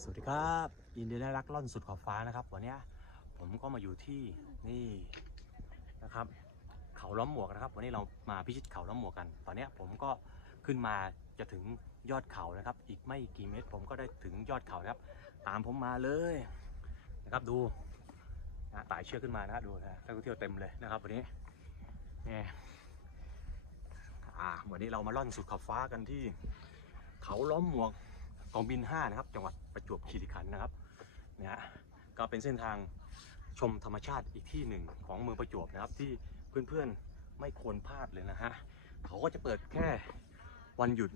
สวัสดีครับยินดีได้รักล่อนสุดขอบฟ้านะครับวันนี้ผมก็มาอยู่ที่นี่นะครับ เขาล้อมหมวกนะครับ วันนี้เรามาพิชิตเขาล้อมหมวกกัน ตอนนี้ผมก็ขึ้นมาจะถึงยอดเขานะครับ อีกไม่กี่เมตร ผมก็ได้ถึงยอดเขานะครับ ตามผมมาเลยนะครับดูนะไต่เชือกขึ้นมานะดูนะนักท่องเที่ยวเต็มเลยนะครับ วันนี้เนี่ยอ่าวันนี้เรามาล่อนสุดขอบฟ้ากันที่ เขาล้อมหมวก กองบิน 5 นะครับ จังหวัดประจวบคีรีขันธ์นะครับนะฮะก็เป็นเส้นทางชมธรรมชาติอีกที่หนึ่งของเมืองประจวบนะครับ ที่เพื่อนๆไม่ควรพลาดเลยนะฮะเขาก็จะเปิดแค่วันหยุด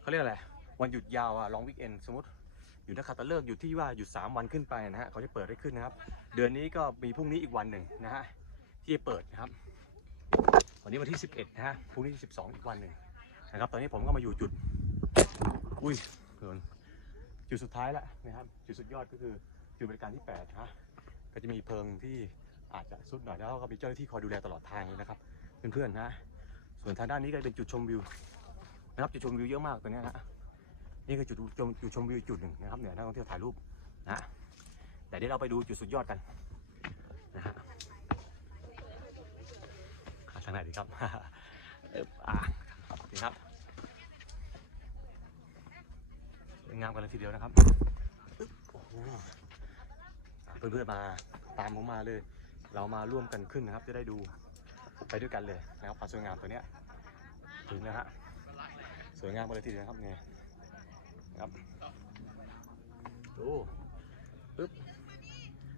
เขาเรียกอะไรวันหยุดยาวอะลองวิกเอนสมมติอยู่นักขัตฤกษ์อยู่ที่ว่าหยุด 3 วันขึ้นไปนะฮะเขาจะเปิดให้ขึ้นนะครับ เดือนนี้ก็มีพรุ่งนี้อีกวันหนึ่งนะฮะที่จะเปิดนะครับ วันนี้วันที่ 11นะฮะพรุ่งนี้ 12 อีกวันหนึ่งนะครับ ตอนนี้ผมก็มาอยู่จุด อุ้ยเกินจุดสุดท้ายแล้วนะครับ จุดสุดยอดก็คือจุดบริการที่8ฮะก็จะมีเพิงที่อาจจะสุดหน่อยแล้วก็มีเจ้าหน้าที่คอยดูแลตลอดทางเลยนะครับเพื่อนๆนะ ส่วนทางด้านนี้ก็เป็นจุดชมวิวนะครับจุดชมวิวเยอะมากตรงนี้นะนี่คือจุดชมจุดชมวิวจุดหนึ่งนะครับเนี่ยนักท่องเที่ยวถ่ายรูปนะแต่เดี๋ยวเราไปดูจุดสุดยอดกันนะฮะทางไหนดีครับเอออะดีครับ ส วยงามกันเลยทีเดียวนะครับโอ้โหเพื่อนๆมาตามผมมาเลย เรามาร่วมกันขึ้นนะครับ จะได้ดูไปด้วยกันเลยนะครับความสวยงามตัวเนี้ยถึงนะฮะสวยงามกันเลยทีเดียวนะครับเนี่ยนะครับดูปึ๊บ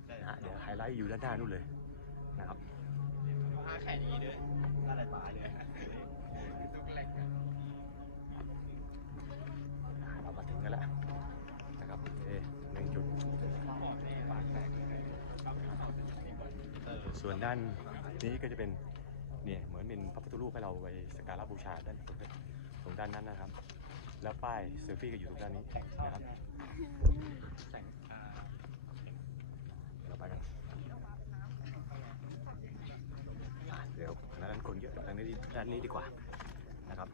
เดี๋ยวไฮไลท์อยู่ด้านหน้านู่นเลยนะครับมาแค่นี้เลยอะไรตายเลย ส่วนด้านนี้ก็จะเป็นเนี่ยเหมือนเป็นพระพุทธรูปให้เราไปสักการะบูชาด้านตรงด้านนั้นนะครับ แล้วป้ายเซลฟี่ก็อยู่ตรงด้านนี้นะครับเดี๋ยวเราไปกันเดี๋ยวด้านนั้นคนเยอะด้านนี้ดีด้านนี้ดีกว่านะครับ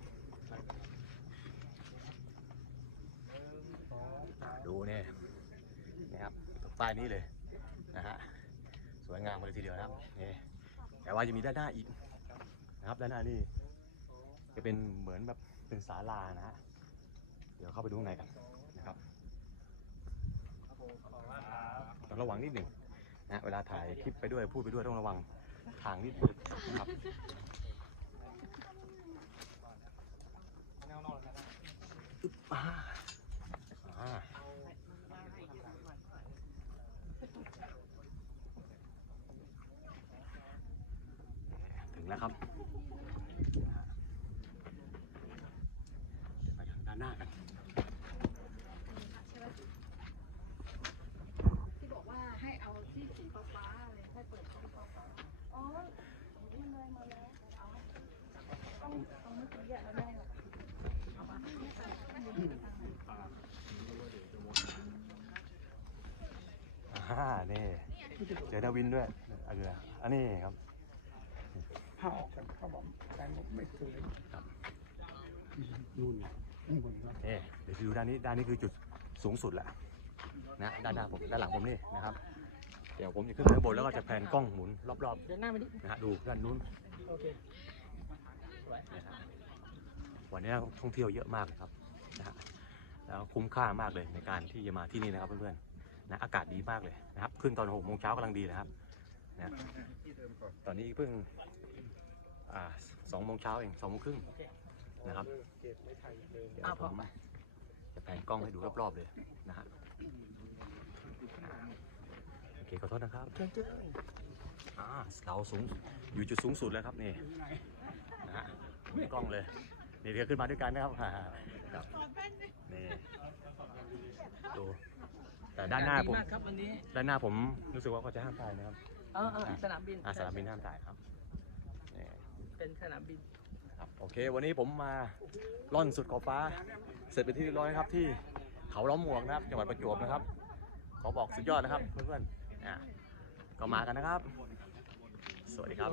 ดูเนี่ยนะครับตรงป้ายนี้เลยนะฮะ วยงามเลยทีเดียวนะครับนี่แต่ว่าจะมีด้านหน้าอีกนะครับด้านหน้านี่จะเป็นเหมือนแบบเป็นศาลานะฮะเดี๋ยวเข้าไปดูข้างในกันนะครับต้องระวังนิดหนึ่งนะเวลาถ่ายคลิปไปด้วยพูดไปด้วยต้องระวังทางนิดนึงนะครับอ่าอ่า ถึงแล้วครับไปทางด้าน หน้ากันที่บอกว่าให้เอาที่สีฟ้าๆเลยให้เปิดสีฟ้าๆอ๋อมันเลยมาแล้วเอาต้องต้องไม่ถึงอย่างแน่หรอกเอามาให้ใส่ข้างบนกระตังอ่านี่เจอดาวินด้วยอันนี้อันนี้ครับผ้าออกกันเขาบอกแฟนผมไม่สวยนู่นไงข้างบนก็นี่เดี๋ยวดูด้านนี้ด้านนี้คือจุดสูงสุดแหละนะด้านหน้าผมด้านหลังผมนี่นะครับ เดี๋ยวผมจะขึ้นไปข้างบนแล้วก็จะแผนกล้องหมุนรอบเดินหน้าไปดิๆนะฮะดูด้านนู้น โอเคนะฮะวันนี้นักท่องเที่ยวเยอะมากเลยครับนะฮะแล้วคุ้มค่ามากเลยในการที่จะมาที่นี่นะครับเพื่อนๆนะอากาศดีมากเลยนะครับ ขึ้นตอนหกโมงเช้ากำลังดีนะครับนะตอนนี้เพิ่งอ่าสองโมงเช้าเองสองโมงครึ่ง นะครับเก็บไม่ทันเลยเดี๋ยวผมจะแผนกล้องให้ดูรอบๆเลยนะฮะอ่าโอเคขอโทษนะครับเจ้าเจ้าอ่าเราสูงอยู่จุดสูงสุดแล้วครับนี่นะฮะหมุนกล้องเลยนี่เดี๋ยวขึ้นมาด้วยกันนะครับอ่าครับนี่ดูแต่ด้านหน้าผมมากครับวันนี้ด้านหน้าผมรู้สึกว่าเขาจะห้ามถ่ายนะครับเออเออสนามบินอาสนามบินห้ามถ่ายครับนี่เป็นสนามบิน ครับโอเค วันนี้ผมมาล่อนสุดขอบฟ้า เสร็จไปที่เรียบร้อยครับที่เขาล้อมหมวกนะครับจังหวัดประจวบนะครับขอบอกสุดยอดนะครับเพื่อนๆอะก็มากันนะครับ สวัสดีครับ